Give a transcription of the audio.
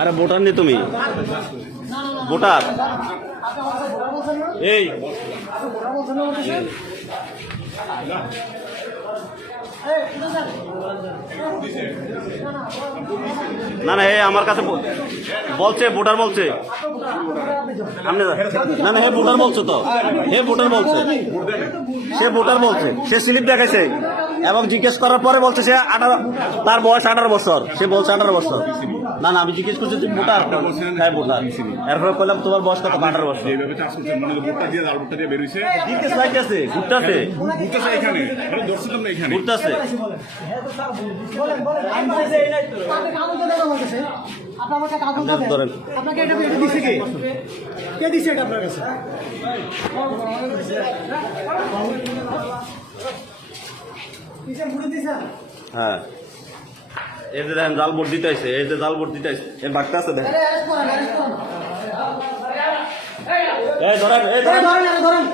আরে ভোটার নি তুমি ভোটার এই না না আমার কাছে বলছে ভোটার বলছে আপনি না না হে ভোটার বলছো তো হে ভোটার বলছে সে ভোটার বলছে সে স্লিপ দেখাইছে এবং জিজ্ঞেস করার পরে বলছে সে 18 তার বয়স 18 বছর সে বলছে 18 বছর না না আমি জিজ্ঞেস করছি তুমি ভোটার হ্যাঁ ভোটার এরপরে বললাম তোমার বয়স কত 18 বছর এইভাবে চাষ করছেন মানে ভোটটা দিয়ে লাল ভোটটা দিয়ে বেরিয়েছে জিজ্ঞেস লাগতেছে ঘুরতেছে ঘুরতেছে এখানে মানে দর্শক না এখানে ঘুরতেছে ধরেন আপনাকে এটা দিছে কে দিছে এটা আপনার কাছে হ্যাঁ এই যে দেখেন জাল বোর্ড দিতে আসছে এই যে জাল বোর্ড দিতে আসছে এর বাঘটা আছে দেখেন এই ধরেন ধরেন